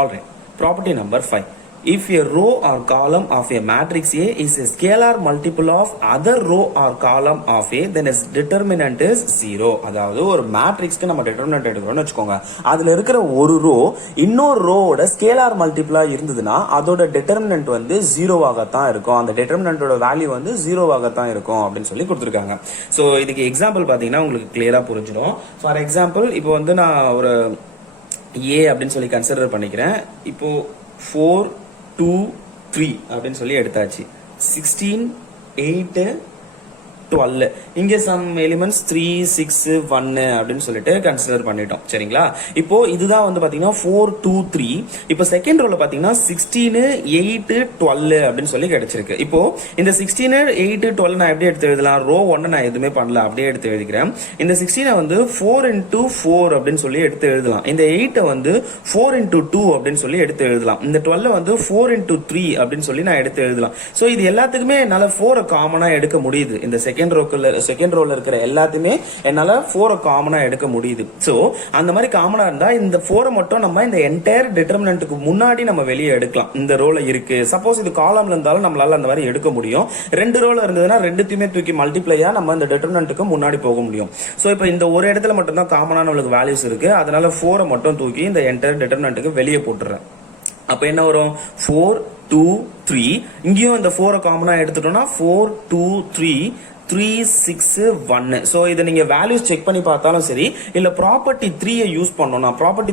Alright, property number 5. If a row or column of a matrix A is a scalar multiple of other row or column of A, then its determinant is 0. அதாவது ஒரு மேட்ரிக்ஸ்க்கு நம்ம determinant எடுக்கிறோம்னு வச்சுக்கோங்க. அதுல இருக்கிற ஒரு row இன்னொரு ரோவோட scalar மல்டிபிளா இருந்ததுன்னா அதோட determinant வந்து 0 ஆகத்தான் இருக்கும். அந்த determinantோட வேல்யூ வந்து 0 ஆகத்தான் இருக்கும் அப்படின்னு சொல்லி கொடுத்துருக்காங்க. ஸோ இதுக்கு எக்ஸாம்பிள் பார்த்தீங்கன்னா உங்களுக்கு கிளியரா புரிஞ்சிடும். ஃபார் எக்ஸாம்பிள் இப்போ வந்து நான் ஒரு ஏ அப்படின்னு சொல்லி கன்சிடர் பண்ணிக்கிறேன். இப்போ 4 2 3 அப்படின்னு சொல்லி எடுத்தாச்சு. 16 8 12 இங்க சம் எலிமெண்ட்ஸ் 3 6 1 அப்படின்னு சொல்லிட்டு கன்சிடர் பண்ணிட்டோம். சரிங்களா? இப்போ இதுதான் வந்து பாத்தீங்கன்னா 4 2 3. இப்போ செகண்ட் ரோல பாத்தீங்கன்னா 16 8 12 அப்படின்னு சொல்லி கிடைச்சிருக்கு. இப்போ இந்த 16 8 12 நான் எப்படி எடுத்து எழுதலாம்? ரோ 1 நான் எதுவுமே பண்ணல, அப்படியே எடுத்து எழுதிக்கிறேன். இந்த 16 வந்து 4 into 4 அப்படின்னு சொல்லி எடுத்து எழுதலாம். இந்த 8 வந்து 4 into 2 அப்படின்னு சொல்லி எடுத்து எழுதலாம். இந்த 12 வந்து 4 into 3 அப்படின்னு சொல்லி நான் எடுத்து எழுதலாம். சோ இது எல்லாத்துக்குமே என்னால 4 காமனா எடுக்க முடியுது. இந்த செகண்ட் ரோல இருக்கிற எல்லாத்தையுமே என்னால 4 காமனா எடுக்க முடியுது. சோ அந்த மாதிரி காமனா இருந்தா இந்த 4 மட்டும் நம்ம இந்த என்டையர் டிட்டர்மினன்ட்க்கு முன்னாடி நம்ம வெளியே எடுக்கலாம். இந்த ரோல இருக்கு, சப்போஸ் இது காலம்ல இருந்தாலும் நம்மளால அந்த மாதிரி எடுக்க முடியும். ரெண்டு ரோல இருந்ததுன்னா ரெண்டுத்தையுமே தூக்கி மல்டிப்ளையா நம்ம இந்த டிட்டர்மினன்ட்க்கு முன்னாடி போக முடியும். சோ இப்போ இந்த ஒரு இடத்துல மட்டும் தான் காமனா நம்மளுக்கு வேல்யூஸ் இருக்கு. அதனால 4 மட்டும் தூக்கி இந்த என்டையர் டிட்டர்மினன்ட்க்கு வெளியே போட்டுறேன். அப்ப என்ன வரும்? 4 2 3. இங்கேயும் இந்த 4 காமனா எடுத்துட்டோம்னா 4 2 3 3 6 1. சோ இத நீங்க வேல்யூஸ் செக் பண்ணி பார்த்தாலும் சரி, இல்ல ப்ராப்பர்ட்டி 3 யூஸ் பண்ணோம்னா, ப்ராப்பர்ட்டி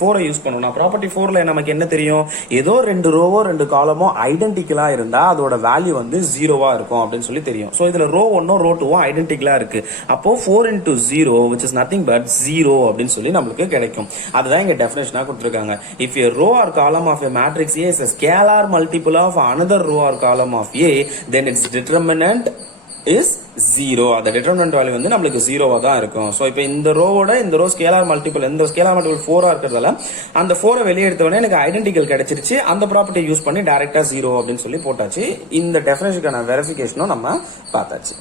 4 யூஸ் பண்ணோம்னா, ப்ராப்பர்ட்டி 4ல நமக்கு என்ன தெரியும்? ஏதோ ரெண்டு ரோவோ ரெண்டு காலமோ ஐடென்டிக்கலா இருந்தா அதோட வேல்யூ வந்து 0வா இருக்கும் அப்படின்னு சொல்லி தெரியும். சோ இதுல ரோ 1 ரோ 2 ஐடென்டிக்கலா இருக்கு. அப்போ 4 into 0 which is nothing but 0 அப்படின்னு சொல்லி நமக்கு கிடைக்கும். அதுதான் இங்க டெஃபினிஷனா கொடுத்திருக்காங்க. If a row or column of a matrix A is a scalar multiple of another row or column of A, then its determinant is 0. அந்த determinant வேல்யூ வந்து நமக்கு 0வா தான் இருக்கும். சோ இப்போ இந்த ரோவோட இந்த ரோ ஸ்கேலார் மல்டிபிள், இந்த ஸ்கேலார் மல்டிபிள் 4ஆ இருக்கிறதால அந்த 4 வெளியே எடுத்த உடனே எனக்கு ஐடென்டிக்கல் கிடைச்சிருச்சு. அந்த ப்ராப்பர்ட்டி யூஸ் பண்ணி டைரக்டா 0 அப்படின்னு சொல்லி போட்டாச்சு. இந்த டெஃபினிஷனுக்கான வெரிஃபிகேஷனும் நம்ம பார்த்தாச்சு.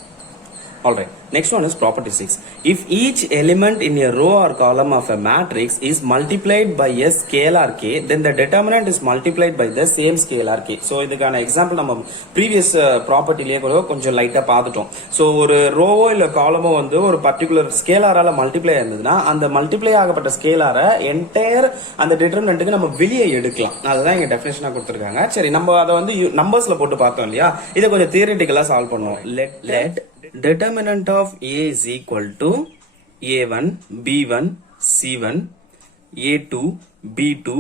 Alright, next one is property 6. If each element in a row or column of a matrix is multiplied by a scalar k, then the determinant is multiplied by the same scalar k. So இதுக்கான example நம்ம previous ப்ராப்பர்ட்டிலேயே கூட கொஞ்சம் லைட்டா பார்த்துட்டோம். So ஒரு ரோவோ இல்ல காலமோ வந்து ஒரு பர்டிகுலர் ஸ்கேலாரால மல்டிப்ளை இருந்ததுன்னா அந்த மல்டிப்ளை ஆகப்பட்ட ஸ்கேலாரை என்டையர் அந்த டிட்டர்மினன்ட்க்கு நம்ம வெளியே எடுக்கலாம். அதுதான் இங்க டெஃபினேஷனா கொடுத்துருக்காங்க. சரி, நம்ம அதை வந்து நம்பர்ஸ்ல போட்டு பார்த்தோம் இல்லையா? இதை கொஞ்சம் தியரிட்டிக்கலா சால்வ் பண்ணுவோம். Let determinant of A is equal to A1, B1, C1, A2, B2,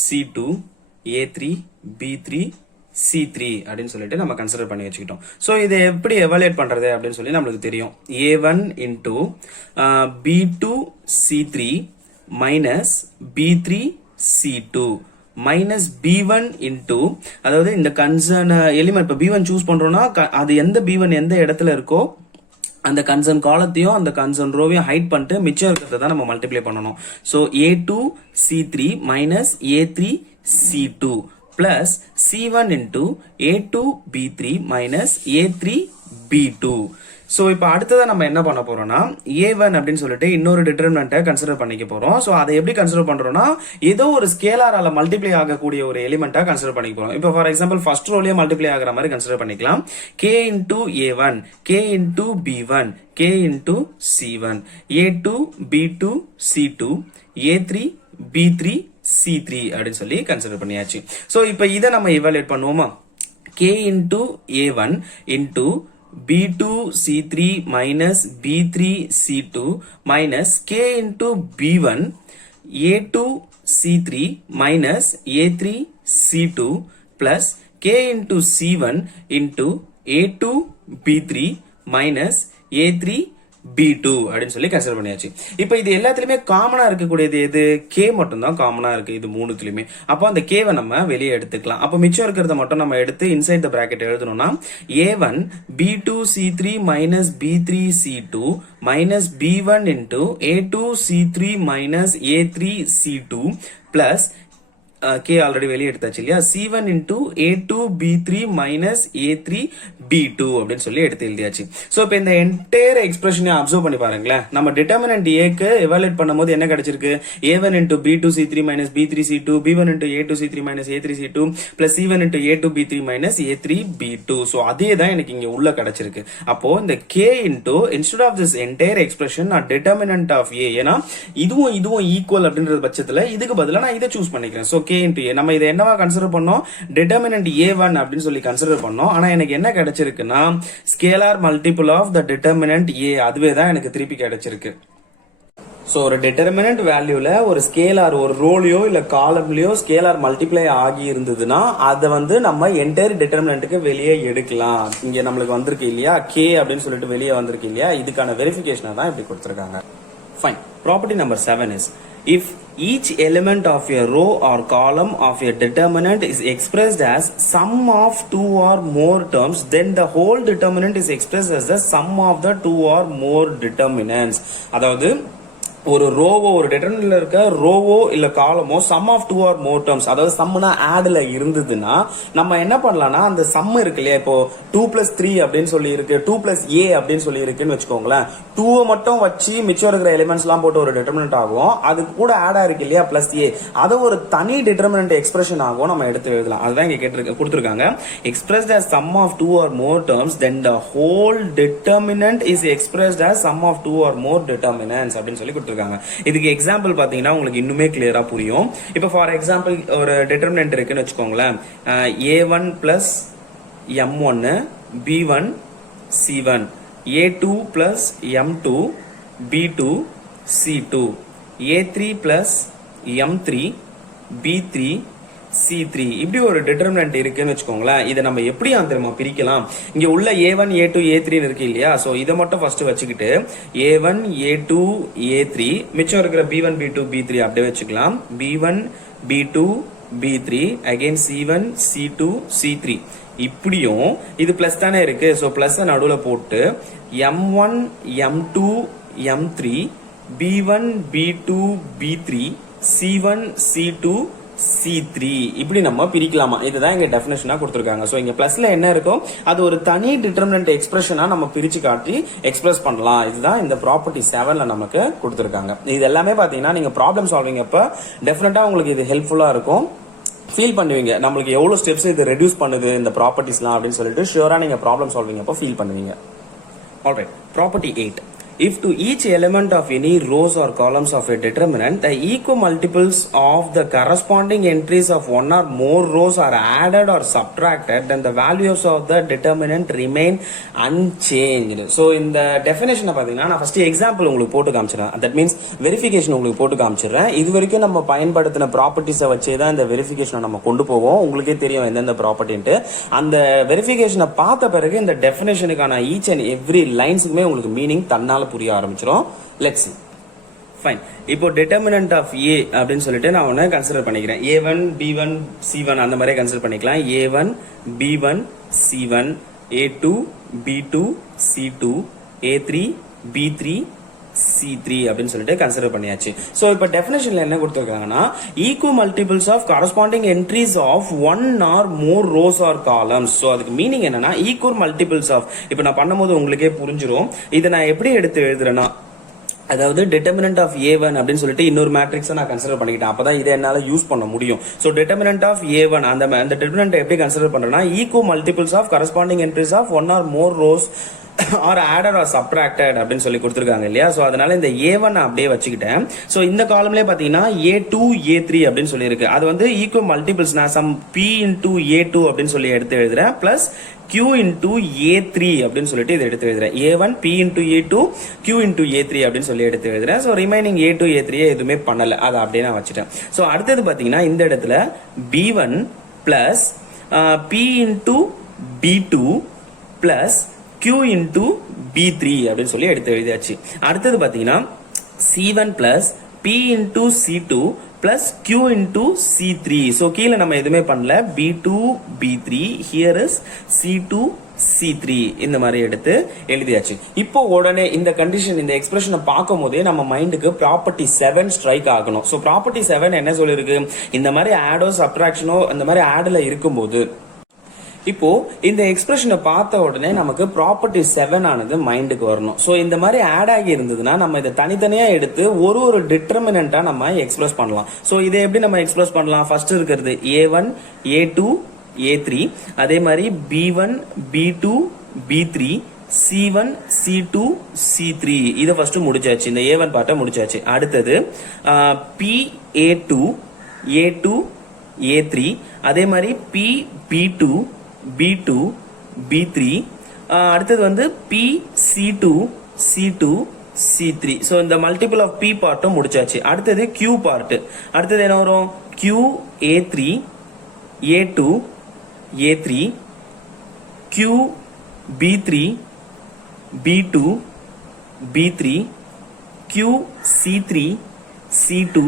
C2, A3, B3, C3 அப்படின்னு சொல்லிட்டு நம்ம கன்சிடர் பண்ணி வச்சுக்கிட்டோம். ஸோ இதை எப்படி எவாலுவேட் பண்றது அப்படின்னு சொல்லி நம்மளுக்கு தெரியும். A1 into B2 C3 minus B3 C2 minus B1 into, அதாவது இந்த கன்சர்ன் எலிமெண்ட் இப்போ B1 சூஸ் பண்றோம்னா அது எந்த B1 எந்த இடத்துல இருக்கோ அந்த கன்சர்ன் காலத்தையும் அந்த கன்சர்ன் ரோவையும் ஹைட் பண்ணிட்டு மிச்சம் இருக்கிறத தான் நம்ம மல்டிப்ளை பண்ணணும். So A2 C3 minus A3 C2 plus C1 into A2 B3 minus A3 B2. So இப்போ அடுத்ததா நம்ம என்ன பண்ண போறோம்னா A1 அப்படின்னு சொல்லிட்டு இன்னொரு டிட்டர்மினன்ட்டை கன்சிடர் பண்ணிக்க போறோம். சோ அதை எப்படி கன்சிடர் பண்றோம்னா ஏதோ ஒரு ஸ்கேலாரால மல்டிப்ளை ஆகக்கூடிய ஒரு எலிமெண்டா கன்சிடர் பண்ணிக்க போறோம். இப்போ ஃபார் எக்ஸாம்பிள் ஃபர்ஸ்ட் ரோலயே மல்டிப்ளை ஆகிற மாதிரி கன்சிடர் பண்ணிக்கலாம். K into A1, K into B1, K into C1, A2 B2 C2, A3 B3 C3 அப்படின்னு சொல்லி கன்சிடர் பண்ணியாச்சு. சோ இப்போ இதை நம்ம இவாலுவேட் பண்ணுவோமா? K into A1 into B2 C3 minus B3 C2 minus K into B1 A2 C3 minus A3 C2 plus K into C1 into A2 B3 minus A3 B2 அப்படின்னு சொல்லி consider பண்ணியாச்சு. இப்போ இது எல்லாத்துலயுமே காமனா இருக்கக்கூடியது எது? K மட்டும் தான் காமனா இருக்கு இது மூணுத்துலயுமே. அப்போ அந்த K-வை நம்ம வெளியே எடுத்துக்கலாம். அப்போ மிச்சம் இருக்கிறத மட்டும் நம்ம எடுத்து இன்சைட் த பிராக்கெட் எழுதணும்னா A1 B2 C3 minus B3 C2 minus B1 into A2 C3 minus A3 C2 plus K already வெளியே எடுத்தாச்சு இல்லையா? C1 into A2 B3 minus A3 B2 அப்படின்னு சொல்லி எடுத்து எழுதியாச்சு. சோ இப்போ இந்த என்டையர் எக்ஸ்பிரஷனை அப்சர்வ் பண்ணி பாருங்களேன். நம்ம டிட்டர்மினன்ட் ஏக்கு எவாலுவேட் பண்ணும்போது என்ன கிடைச்சிருக்கு? A1 into B2 C3 minus B3 C2 B1 into A2 C3 minus A3 C2 plus C1 into A2 B3 minus A3 B2. So அதே தான் எனக்கு இங்க உள்ள கிடைச்சிருக்கு. அப்போ இந்த K into instead of this entire expression நான் determinant of A, ஏன்னா இதுவும் ஈக்குவல் அப்படின்றது பட்சத்துல இதுக்கு பதிலா நான் இதை சூஸ் பண்ணிக்கிறேன். சோ K into A நம்ம இதை என்னவா கன்சிடர் பண்ணோம்? டிட்டர்மினன்ட் A1 அப்படின்னு சொல்லி கன்சிடர் பண்ணோம். ஆனா எனக்கு என்ன கிடைச்சிருக்குன்னா scalar multiple of the determinant A, அதுவே தான் எனக்கு திருப்பி கிடைச்சிருக்கு. சோ ஒரு டிட்டர்மினன்ட் வேல்யூல ஒரு ஸ்கேலார் ஒரு ரோலையோ இல்ல காலம்லயோ ஸ்கேலார் மல்டிப்ளை ஆகி இருந்ததுன்னா அதை நம்ம என்டையர் டிட்டர்மினன்ட்டுக்கு வெளியே எடுக்கலாம். இங்க நம்மளுக்கு வந்திருக்கு இல்லையா K அப்படின்னு சொல்லிட்டு வெளியே வந்திருக்கு இல்லையா, இதுக்கான வெரிஃபிகேஷனை தான் இப்படி கொடுத்திருக்காங்க. Fine. Property number 7 is if each element of a row or column of a determinant is expressed as sum of two or more terms, then the whole determinant is expressed as the sum of the two or more determinants. அதாவது ஒரு ரோவோ ஒரு டிட்டர்மினன்ட்ல இருக்க ரோவோ இல்ல காலமோ sum of two or more terms, அதாவது சம்னா ஆட்ல இருந்ததுன்னா நம்ம என்ன பண்ணலாம்னா அந்த சம் இருக்கு இல்லையா, இப்போ 2+3 அப்படின்னு சொல்லி இருக்கு, 2+A அப்படின்னு சொல்லி இருக்குன்னு வச்சுக்கோங்களேன். 2 மட்டும் வச்சு மிச்சம் இருக்கிற எலிமெண்ட்ஸ் எல்லாம் போட்டு ஒரு டிட்டர்மினன்ட் ஆகும். அது கூட ஆட் ஆயிருக்கு இல்லையா +A, அதை ஒரு தனி டிட்டர்மினன்ட் எக்ஸ்பிரஷன் ஆகும் நம்ம எடுத்து எழுதலாம். அதுதான் இங்க கொடுத்திருக்காங்க. expressed as sum of two or more terms, then the whole determinant is expressed as sum of two or more determinants அப்படின்னு சொல்லி கொடுத்திருக்காங்க. இதுக்கு எக்ஸாம்பிள் பாத்தீங்கன்னா உங்களுக்கு இன்னுமே கிளியரா புரியும். இப்போ ஃபார் எக்ஸாம்பிள் ஒரு டிட்டர்மினன்ட் இருக்குன்னு வச்சுக்கோங்களேன். A1 plus M1 B1 C1 A2 plus M2 B2 C2 A3 plus M3 B3 C3 இப்படி ஒரு டிட்டர்மினன்ட் இருக்குன்னு வச்சுக்கோங்களேன். இதை நம்ம எப்படி தெரியுமா பிரிக்கலாம்? இங்க உள்ள A1 A2 A3 இருக்கு இல்லையா, சோ இதை மட்டும் ஃபர்ஸ்ட் வச்சுக்கிட்டு A1 A2 A3 மிச்சம் இருக்கிற B1 B2 B3 அப்படியே வச்சுக்கலாம். B1 B2 B3 again C1 C2 C3 இப்படியும் இது பிளஸ் தானே இருக்கு. சோ பிளஸ் நடுவுல போட்டு M1 M2 M3 B1 B2 B3 C1 C2 C3 இப்படி நம்ம பிரிக்கலாமா? இதுதான் இங்க டெஃபினேஷனா கொடுத்திருக்காங்க. சோ இங்க பிளஸ்ல என்ன இருக்கோ அது ஒரு தனி டிட்டர்மினன்ட் எக்ஸ்பிரஷனா நம்ம பிரிச்சு காட்டி எக்ஸ்பிரஸ் பண்ணலாம். இதுதான் இந்த ப்ராப்பர்ட்டி 7ல நமக்கு கொடுத்திருக்காங்க. இது எல்லாமே பாத்தீங்கன்னா நீங்க ப்ராப்ளம் சால்விங் அப்ப டெஃபினட்டா உங்களுக்கு இது ஹெல்ப்ஃபுல்லா இருக்கும். ஃபீல் பண்ணுவீங்க நம்மளுக்கு எவ்வளவு ஸ்டெப்ஸ் இது ரெடியூஸ் பண்ணுது இந்த ப்ராப்பர்ட்டிஸ்லாம் அப்படின்னு சொல்லிட்டு ஷூரா நீங்க ப்ராப்ளம் சால்விங் அப்ப ஃபீல் பண்ணுவீங்க. Alright. Property 8. If to each element of any rows or columns of a determinant, the equal multiples of the corresponding entries of one or more rows are added or subtracted, then the values of the determinant remain unchanged. So இந்த டெஃபினேஷனை பாத்தீங்கன்னா நான் first example உங்களுக்கு போட்டு காமிச்சிடுறேன். That means verification உங்களுக்கு போட்டு காமிச்சிடுறேன். இது வரைக்கும் நம்ம பயன்படுத்தின ப்ராப்பர்ட்டிஸை வச்சே தான் இந்த வெரிஃபிகேஷனை நம்ம கொண்டு போவோம். உங்களுக்கே தெரியும் எந்தெந்த ப்ராப்பர்ட்டின்ட்டு. அந்த வெரிஃபிகேஷனை பார்த்த பிறகு இந்த டெஃபினேஷனுக்கான ஈச் அண்ட் எவ்ரி லைன்ஸுக்குமே உங்களுக்கு மீனிங் தன்னால புரிய ஆரம்பிச்சிரும். Let's see. ஃபைன். இப்போ டிட்டர்மினன்ட் ஆஃப் A அப்படின்னு சொல்லிட்டு நான் ஒன்னு கன்சிடர் பண்ணிக்கிறேன். A1 B1 C1 அந்த மாதிரி கன்சிடர் பண்ணிக்கலாம். A1 B1 C1 A2 B2 C2 A3 B3 C3 அப்படின்னு சொல்லிட்டு கன்சிடர் பண்ணியாச்சு. சோ இப்போ டெஃபினேஷன்ல என்ன கொடுத்திருக்காங்கன்னா equal multiples of corresponding entries of one or more rows or columns. So அதுக்கு மீனிங் என்னன்னா ஈக்குவல் மல்டிபிள்ஸ் ஆஃப், இப்போ நான் பண்ணும்போது உங்களுக்கே புரிஞ்சிரும். இதை நான் எப்படி எடுத்து எழுதுறேன்னா, அதாவது டிட்டர்மினன்ட் ஆஃப் A1 அப்படின்னு சொல்லிட்டு இன்னொரு மேட்ரிக்ஸை நான் கன்சிடர் பண்ணிக்கிட்டேன். அப்பதான் இதை என்னால யூஸ் பண்ண முடியும். சோ டிட்டர்மினன்ட் ஆஃப் A1 அந்த டிட்டர்மினன்ட் எப்படி கன்சிடர் பண்றேன்னா equal multiples of corresponding entries of one or more rows are added or subtracted அப்படின்னு சொல்லி கொடுத்துருக்காங்க இல்லையா. சோ அதனால இந்த A1 அப்படியே வச்சுக்கிட்டேன். சோ இந்த காலம்லயே பாத்தீங்கன்னா A2 A3 அப்படின்னு சொல்லி இருக்கு. அது ஈக்குவல் மல்டிபிள்ஸ் நான் சம் P into A2 அப்படின்னு சொல்லி எடுத்து எழுதுறேன். பிளஸ் Q into A3 அப்படின்னு சொல்லிட்டு இதை எடுத்து எழுதுறேன். A1 P into A2 Q into A3 அப்படின்னு சொல்லி எடுத்து எழுதுறேன். சோ ரிமைனிங் A2 A3 எதுவுமே பண்ணல, அதை அப்படியே நான் வச்சுட்டேன். சோ அடுத்தது பாத்தீங்கன்னா இந்த இடத்துல B1 plus P into B2 plus Q into B3 அப்படின்னு சொல்லி எடுத்து எழுதியாச்சு. அடுத்தது பாத்தீங்கன்னா C1 plus P into C2 plus Q into C3. So கீழ நம்ம எதுவுமே பண்ணல. B2 B3 here is C2 C3 இந்த மாதிரி எடுத்து எழுதியாச்சு. இப்போ உடனே இந்த கண்டிஷன் இந்த எக்ஸ்பிரஷனை பார்க்கும் போதே நம்ம மைண்டுக்கு ப்ராப்பர்ட்டி 7 ஸ்ட்ரைக் ஆகணும். ஸோ ப்ராப்பர்ட்டி 7 என்ன சொல்லிருக்கு, இந்த மாதிரி ஆடோ சப்ட்ராக்ஷனோ இந்த மாதிரி ஆட்ல இருக்கும்போது இப்போ இந்த எக்ஸ்பிரஷனை பார்த்த உடனே நமக்கு ப்ராப்பர்ட்டி 7 ஆனது மைண்டுக்கு வரணும். ஸோ இந்த மாதிரி ஆட் ஆகி இருந்ததுன்னா நம்ம இதை தனித்தனியா எடுத்து ஒரு டிட்டர்மினண்டா நம்ம எக்ஸ்பிரஸ் பண்ணலாம். ஸோ இதை எப்படி நம்ம எக்ஸ்பிரஸ் பண்ணலாம்? ஃபர்ஸ்ட் இருக்கிறது A1 A2 A3, அதே மாதிரி B1 B2 B3 C1 C2 C3. இதை ஃபர்ஸ்ட் முடிச்சாச்சு, இந்த A1 பார்ட்டை முடிச்சாச்சு. அடுத்தது P A2 A2 A3, அதே மாதிரி P B2 B2 B3, அடுத்தது வந்து P C2 C2 C3. So இந்த மல்டிபிள் ஆஃப் P பார்ட்டும் முடிச்சாச்சு. அடுத்தது Q பார்ட். அடுத்தது என்ன வரும்? Q A3 A2 A3 Q B3 B2 B3 Q C3 C2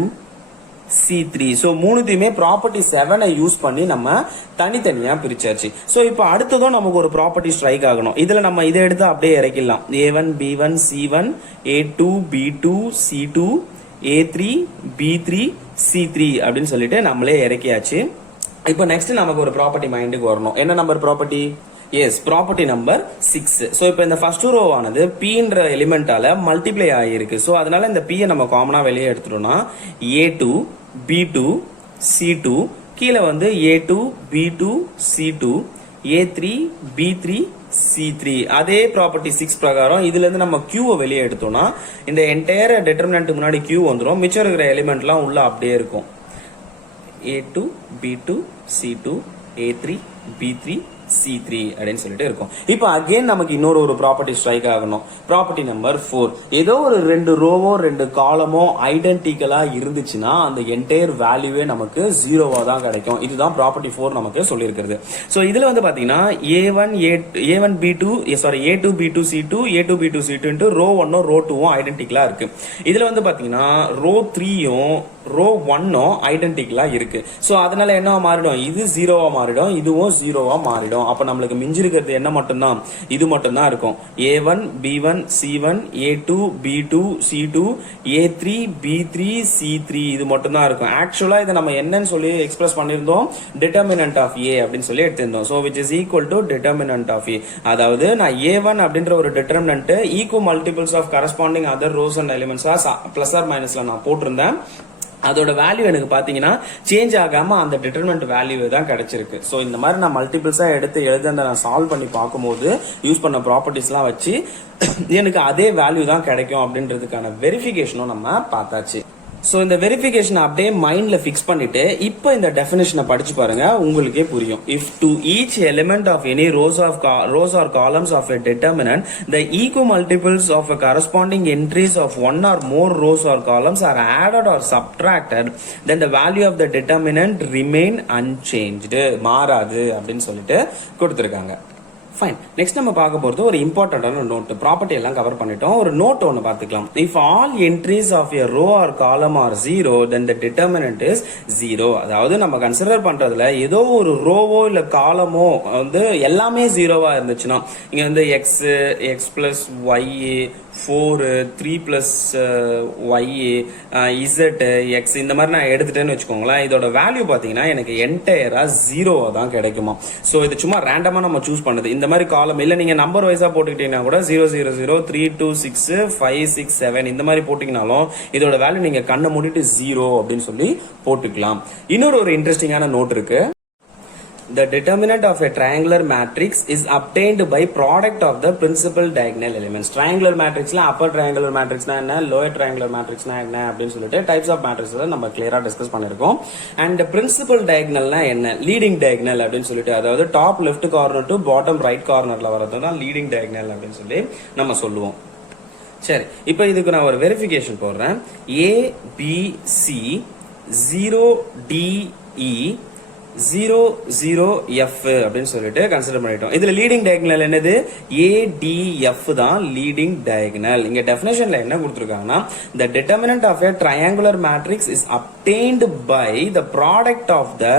C3. So மூணுத்தையுமே ப்ராப்பர்ட்டி 7 யூஸ் பண்ணி நம்ம தனித்தனியா பிரிச்சாச்சு. ஸோ இப்போ அடுத்ததும் நமக்கு ஒரு ப்ராப்பர்ட்டி ஸ்ட்ரைக் ஆகணும். இதுல நம்ம இதை எடுத்து அப்படியே இறக்கிடலாம். A1 B1 C1 A2 B2 C2 A3 B3 C3 அப்படின்னு சொல்லிட்டு நம்மளே இறக்கியாச்சு. இப்போ நெக்ஸ்ட் நமக்கு ஒரு ப்ராப்பர்ட்டி மைண்டுக்கு வரணும். என்ன number property? Yes, property number 6. So இப்போ இந்த ஃபர்ஸ்ட் ரோ ஆனது Pன்ற எலிமெண்டால மல்டிப்ளை ஆகியிருக்கு. ஸோ அதனால இந்த P நம்ம காமனா வெளியே எடுத்துட்டோம்னா A2 B2 C2, கீழே வந்து A2 B2 C2 A3 B3 C3. அதே ப்ராப்பர்ட்டி 6 பிரகாரம் இதுல இருந்து நம்ம Q வெளியே எடுத்தோம்னா இந்த என்டையர் டிட்டர்மினன்ட் முன்னாடி Q வந்துடும். மிச்சம் இருக்கிற எலிமெண்ட்லாம் உள்ள அப்படியே இருக்கும். A2 B2 C2 A3 B3 C3 அப்படின்னு சொல்லிட்டு இருக்கும். இப்போ அகைன் நமக்கு இன்னொரு ப்ராப்பர்ட்டி ஸ்ட்ரைக் ஆகணும். Property number 4. ஏதோ ஒரு 2 ரோவோ 2 காலமோ ஐடென்டிக்கலா இருந்துச்சுன்னா அந்த என்டையர் வேல்யூவே நமக்கு 0வா தான் கிடைக்கும். இதுதான் ப்ராப்பர்ட்டி 4 நமக்கு சொல்லியிருக்கிறது. ஸோ இதுல வந்து பாத்தீங்கன்னா A1 B2 A2 B2 C2 A2 B2 C2 row 1 row 2 ஐடென்டிக்கலா இருக்கு. இதுல வந்து பாத்தீங்கன்னா ரோ 3யும் ரோ 1ம் ஐடென்டிக்கலா இருக்கு. ஸோ அதனால என்ன மாறிடும்? இது 0வா மாறிடும், இதுவும் 0வா மாறிடும். அப்ப நம்மளுக்கு மிஞ்சிருக்கிறது என்ன மட்டும்தான்? இது மட்டும்தான் இருக்கும். A1 B1 C1 A2 B2 C2 A3 B3 C3 இது மட்டும்தான் இருக்கும். ஆக்சுவலா இதை நம்ம என்னன்னு சொல்லி எக்ஸ்பிரஸ் பண்ணிருந்தோம்? டிட்டர்மினன்ட் ஆஃப் A அப்படின்னு சொல்லி எடுத்திருந்தோம். So which is equal to determinant of A. அதாவது நான் A1 அப்படின்ற ஒரு determinant equal multiples of corresponding other rows and எலிமெண்ட்ஸா பிளஸ் ஆர் மைனஸ்ல நான் போட்டிருந்தேன். அதோட வேல்யூ எனக்கு பாத்தீங்கன்னா சேஞ்ச் ஆகாம அந்த டிட்டர்மெண்ட் வேல்யூ தான் கிடைச்சிருக்கு. ஸோ இந்த மாதிரி நான் மல்டிபிள்ஸா எடுத்து எழுத நான் சால்வ் பண்ணி பார்க்கும்போது யூஸ் பண்ண ப்ராப்பர்ட்டிஸ்லாம் வச்சு எனக்கு அதே வேல்யூ தான் கிடைக்கும் அப்படின்றதுக்கான வெரிஃபிகேஷனும் நம்ம பார்த்தாச்சு. ஸோ இந்த வெரிஃபிகேஷன் அப்படியே மைண்ட்ல ஃபிக்ஸ் பண்ணிட்டு இப்போ இந்த டெஃபினேஷனை படிச்சு பாருங்க, உங்களுக்கே புரியும். If to each element of any rows or columns of a determinant the equal multiples of a corresponding entries of one or more rows or columns are added or subtracted, then the value of the determinant remain unchanged. மாறாது அப்படின்னு சொல்லிட்டு கொடுத்துருக்காங்க. Fine. Next நம்ம பார்க்க போறது ஒரு இம்பார்ட்டன்டான note. Property எல்லாம் கவர் பண்ணிட்டோம். ஒரு நோட் ஒன்று பார்த்துக்கலாம். If all entries of a row or column are 0 then the determinant is 0. அதாவது நம்ம கன்சிடர் பண்றதுல ஏதோ ஒரு ரோவோ இல்ல காலமோ வந்து எல்லாமே 0வா இருந்துச்சுன்னா இங்க வந்து x plus y 4 3 plus y z x இந்த மாதிரி நான் எடுத்துட்டேன்னு வச்சுக்கோங்களேன். இதோட வேல்யூ பாத்தீங்கன்னா எனக்கு என்டையரா 0வா தான் கிடைக்குமா. ஸோ இது சும்மா ரேண்டமா நம்ம சூஸ் பண்ணது. இந்த மாதிரி காலம் இல்ல நீங்க நம்பர் வைஸா போட்டுக்கிட்டீங்கன்னா கூட 0 0 0 3 2 6 5 6 7 இந்த மாதிரி போட்டீங்கனாலும் இதோட வேல்யூ நீங்க கண்ணை மூடிட்டு 0 அப்படின்னு சொல்லி போட்டுக்கலாம். இன்னொரு இன்ட்ரெஸ்டிங்கான நோட் இருக்கு. The determinant of a triangular matrix is obtained by product of the principal diagonal elements. Triangular matrixல upper triangular matrixனா என்ன, lower triangular matrixனா என்ன அப்படின்னு சொல்லிட்டு types of matrices நம்ம clear-ஆ discuss பண்ணிருக்கோம். And principal diagonalனா என்ன, leading diagonal அப்படின்னு சொல்லிட்டு, அதாவது top left corner to bottom right cornerல வரது தான் leading diagonal அப்படின்னு சொல்லி நம்ம சொல்லுவோம். சரி, இப்போ இதுக்கு நான் ஒரு வெரிஃபிகேஷன் போடுறேன். A B C 0 D E 0 0 F அப்படின்னு சொல்லிட்டு கன்சிடர் பண்ணிட்டோம். இதுல லீடிங் டயகனல் என்னது? ADF தான் லீடிங் டயகனல். இங்க டெஃபினிஷன்ல என்ன கொடுத்திருக்காங்கன்னா the determinant of a triangular matrix is obtained by the product of the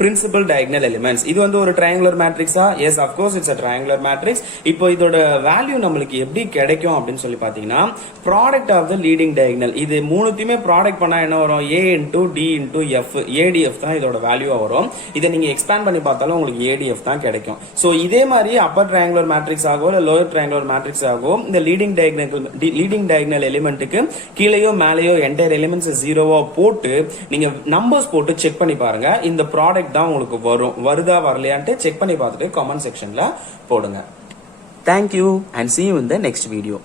principal diagonal elements. இது வந்து ஒரு triangular matrix-ஆ? Yes, of course it's a triangular matrix. இப்போ இதோட வேல்யூ நம்மளுக்கு எப்படி கிடைக்கும் அப்படின்னு சொல்லி பாத்தீங்கன்னா product of the leading diagonal. இது மூணுத்தையுமே ப்ராடக்ட் பண்ணா என்ன வரும்? A into D into F. ADF தான் இதோட வேல்யூ வரும். இதை நீங்க எக்ஸ்பேண்ட் பண்ணி பார்த்தாலும் உங்களுக்கு ADF தான் கிடைக்கும். ஸோ இதே மாதிரி அப்பர் ட்ரையாங்குலர் மேட்ரிக்ஸ் ஆகோ இல்லை லோயர் ட்ரையாங்குலர் மேட்ரிக்ஸ் ஆகோ இந்த லீடிங் டயகனல் எலிமெண்ட்டுக்கு கீழேயோ மேலேயோ என்டையர் எலிமெண்ட்ஸ் ஜீரோவா போட்டு நீங்க நம்பர்ஸ் போட்டு செக் பண்ணி பாருங்க. இந்த ப்ராடக்ட் தான் உங்களுக்கு வருதா வரலையான்ட்டு செக் பண்ணி பார்த்துட்டு கமெண்ட் செக்ஷன்ல போடுங்க. Thank you and see you in the next video.